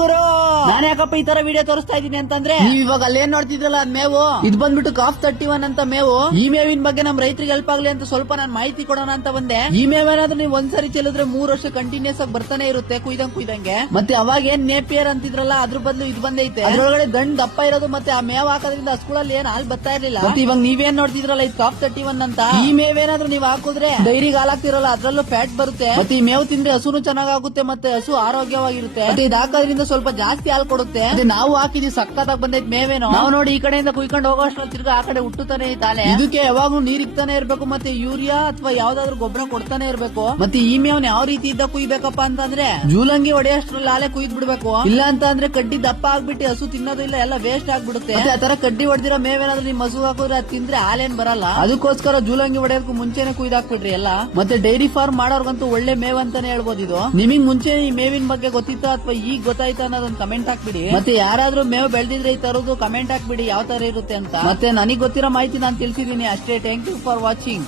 ಗುರು ನಾನು ಯಾಕಪ್ಪ ಈ ತರ ವಿಡಿಯೋ ತೋರಿಸ್ತಾ ಇದೀನಿ ಅಂತಂದ್ರೆ, ನೀವ್ ಇವಾಗ ಅಲ್ಲೇನ್ ನೋಡ್ತಿದ್ರಲ್ಲ ಅದ್ ಮೇವು, ಇದು ಬಂದ್ಬಿಟ್ಟು ಕಾಫ್ 31 ಅಂತ ಮೇವು. ಈ ಮೇವಿನ ಬಗ್ಗೆ ನಮ್ ರೈತರಿಗೆ ಹೆಲ್ಪ್ ಆಗ್ಲಿ ಅಂತ ಸ್ವಲ್ಪ ನಾನು ಮಾಹಿತಿ ಕೊಡೋಣ ಅಂತ ಬಂದೆ. ಈ ಮೇವೇನಾದ್ರೂ ನೀವು ಒಂದ್ಸರಿ ಚೆಲ್ಲಿದ್ರೆ 3 ವರ್ಷ ಕಂಟಿನ್ಯೂಸ್ ಆಗಿ ಬರ್ತಾನೆ ಇರುತ್ತೆ ಕುಯ್ದಂಗೆ. ಮತ್ತೆ ಅವಾಗ ಏನ್ ನೇಪಿಯರ್ ಅಂತಿದ್ರಲ್ಲ ಅದ್ರ ಬದಲು ಇದು ಬಂದೈತೆ. ಅದ್ರೊಳಗಡೆ ಗಂಡ್ ದಪ್ಪ ಇರೋದು, ಮತ್ತೆ ಆ ಮೇವ್ ಹಾಕೋದ್ರಿಂದ ಹಸುಗಳಲ್ಲಿ ಏನ್ ಹಾಲ್ ಬರ್ತಾ ಇರ್ಲಿಲ್ಲ. ಮತ್ತೆ ಇವಾಗ ನೀವೇನ್ ನೋಡ್ತಿದ್ರಲ್ಲ ಇದು ಕಾಫ್ 31 ಅಂತ. ಈ ಮೇವೇನಾದ್ರೂ ನೀವು ಹಾಕಿದ್ರೆ ಡೈರಿಗೆ ಹಾಲ್ ಹಾಕ್ತಿರಲ್ಲ ಅದ್ರಲ್ಲೂ ಫ್ಯಾಟ್ ಬರುತ್ತೆ. ಮತ್ತೆ ಈ ಮೇವು ತಿಂದ್ರೆ ಹಸುನು ಚೆನ್ನಾಗುತ್ತೆ, ಮತ್ತೆ ಹಸು ಆರೋಗ್ಯವಾಗಿರುತ್ತೆ. ಮತ್ತೆ ಇದು ಹಾಕೋದ್ರಿಂದ ಸ್ವಲ್ಪ ಜಾಸ್ತಿ ಹಾಲು ಕೊಡುತ್ತೆ. ನಾವು ಹಾಕಿದ್ವಿ ಸಕ್ಕತ್ತಾಗಿ ಬಂದೈತೆ ಮೇವೇನು. ನಾವು ನೋಡಿ ಈ ಕಡೆಯಿಂದ ಕುಯ್ಕೊಂಡು ಹೋಗೋ ಅಷ್ಟ್ರಲ್ಲಿ ತಿರ್ಗಾ ಆ ಕಡೆ ಹುಟ್ಟುತ್ತಾನೆ ಇದ್ದಾಳೆ. ಇದಕ್ಕೆ ಯಾವಾಗ್ಲೂ ನೀರ್ ಇಕ್ತಾನೆ ಇರ್ಬೇಕು, ಮತ್ತೆ ಯೂರಿಯಾ ಅಥವಾ ಯಾವ್ದಾದ್ರು ಗೊಬ್ಬರ ಕೊಡ್ತಾನೆ ಇರ್ಬೇಕು. ಮತ್ತೆ ಈ ಮೇವ್ನ ಯಾವ ರೀತಿ ಇದ್ದ ಕುಯ್ಬೇಕಪ್ಪ ಅಂತಂದ್ರೆ, ಜೂಲಂಗಿ ಹೊಡೆಯಷ್ಟ್ರಲ್ಲಿ ಹಾಲೆ ಕುಯ್ದ್ ಬಿಡ್ಬೇಕು. ಇಲ್ಲ ಅಂತ ಅಂದ್ರೆ ಕಡ್ಡಿ ದಪ್ಪ ಆಗ್ಬಿಟ್ಟು ಹಸು ತಿನ್ನೋದು ಇಲ್ಲ, ಎಲ್ಲ ವೇಸ್ಟ್ ಆಗ್ಬಿಡುತ್ತೆ. ಆ ತರ ಕಡ್ಡಿ ಹೊಡೆದಿರೋ ಮೇವೇನಾದ್ರೂ ನಿಮ್ ಹಸು ಹಾಕಿದ್ರೆ ಅದ್ ತಿಂದ್ರೆ ಹಾಲೇನ್ ಬರಲ್ಲ. ಅದಕ್ಕೋಸ್ಕರ ಜೂಲಂಗಿ ಹೊಡೆಯೋದಕ್ಕೂ ಮುಂಚೆನೆ ಕುಯ್ದಾಕ್ಬಿಡ್ರಿ ಎಲ್ಲ. ಮತ್ತೆ ಡೈರಿ ಫಾರ್ಮ್ ಮಾಡೋರ್ಗಂತೂ ಒಳ್ಳೆ ಮೇವ್ ಅಂತಾನೆ ಹೇಳ್ಬೋದು ಇದು. ನಿಮಗ್ ಮುಂಚೆ ಈ ಮೇವಿನ ಬಗ್ಗೆ ಗೊತ್ತಿತ್ತಾ ಅಥವಾ ಈಗ ಗೊತ್ತಾಯ್ತಾ ಅನ್ನೋದನ್ನ ಕಮೆಂಟ್ ಹಾಕ್ಬಿಡಿ. ಮತ್ತೆ ಯಾರಾದ್ರೂ ಮೇವ್ ಬೆಳೆದಿದ್ರೆ ಈ ತರದ್ದು ಕಮೆಂಟ್ ಹಾಕ್ಬಿಡಿ ಯಾವ ತರ ಇರುತ್ತೆ ಅಂತ. ಮತ್ತೆ ನನಗೆ ಗೊತ್ತಿರೋ ಮಾಹಿತಿ ನಾನು ತಿಳಿಸಿದೀನಿ ಅಷ್ಟೇ. Thank you for watching.